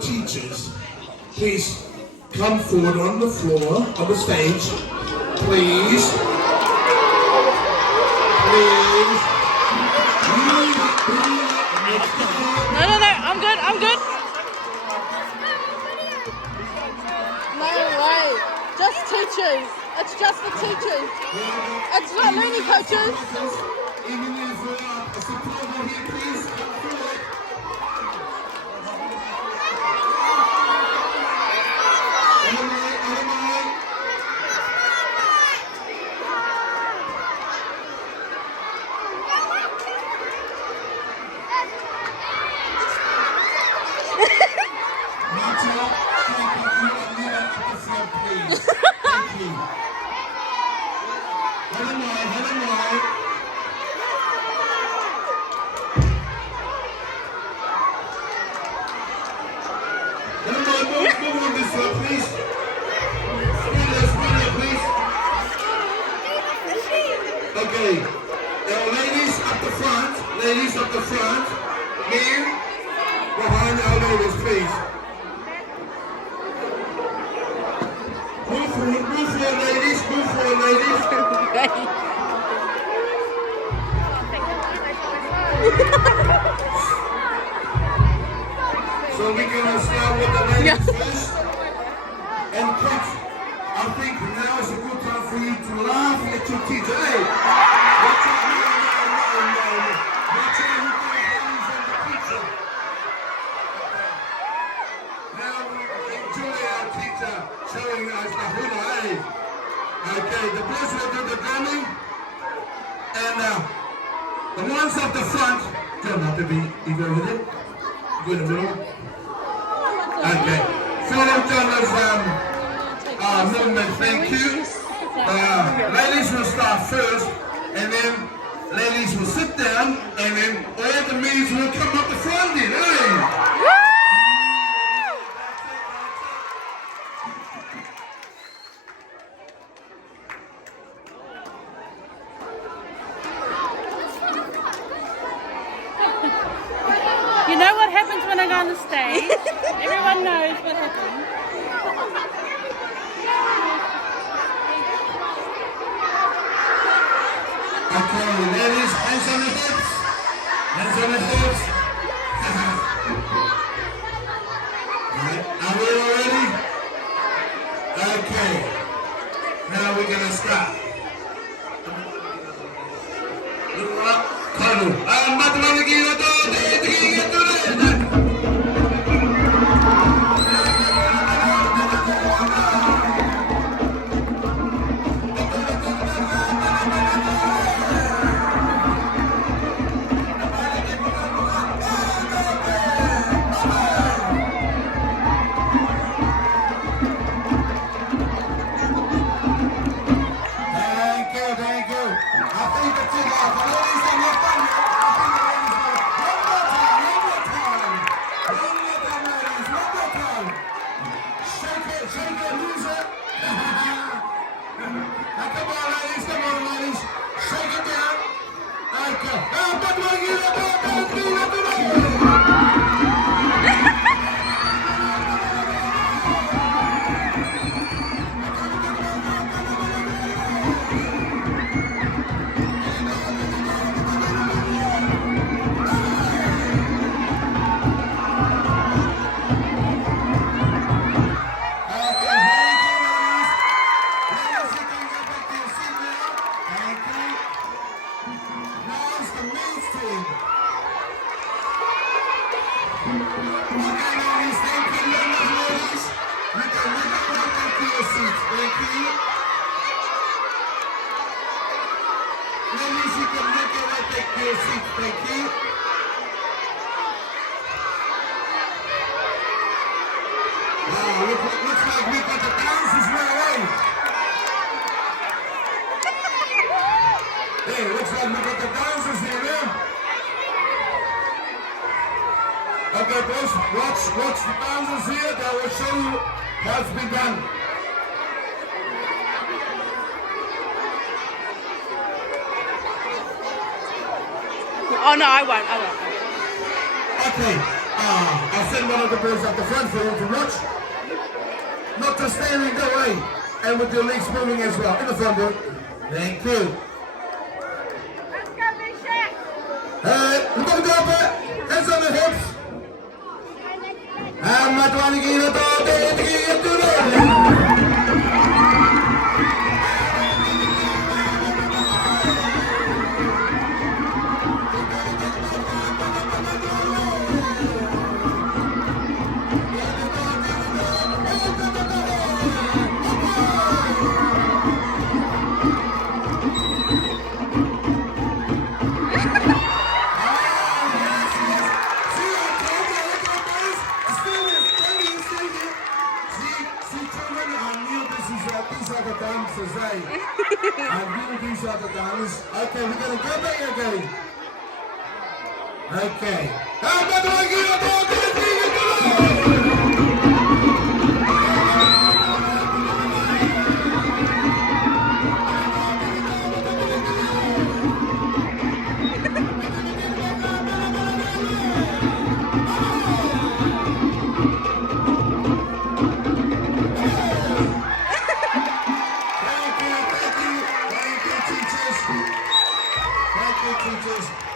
teachers, please come forward on the floor, on the stage. Please. Please. No, I'm good. No way, just teachers. It's just the teachers. It's not learning coaches. Even if a supporter here, please come forward. Okay, now ladies up the front, men behind the elbows, please. Move forward, ladies. So we're gonna start with the ladies first. And kids, I think now is a good time for you to laugh at your teacher. Hey, watch out, no. Watch out, you guys from the teacher. Now we enjoy our teacher showing us the hula, hey. Okay, the boys will do the drumming. And the ones up the front, don't have to be, you go with it? Go in the middle. Okay, follow Jonah's movement, thank you. Ladies will start first, and then ladies will sit down, and then all the maids will come up the front then, hey? You know what happens when I go on the stage? Everyone knows what happens. Okay, ladies, hands on the hips. Hands on the hips. Alright, are we all ready? Okay. Now we're gonna start. Look up, Kalu. Looks like we got the dancers right away. Hey, looks like we got the dancers here, man. Okay, boys, watch the dancers here. That will show you how it's been done. Oh no, I won't. Okay, I'll send one of the boys up the front for you to watch. Not just standing the way. And with your legs moving as well. In the front, boy. Thank you. Let's go, Big Shaq. Hey, look at the top, hands on the hips. I'm not wanting to get it all day to get to these are the dancers, eh? I knew these are the dancers. Okay, we're going to go back again. Okay. How about the Thank you, teachers.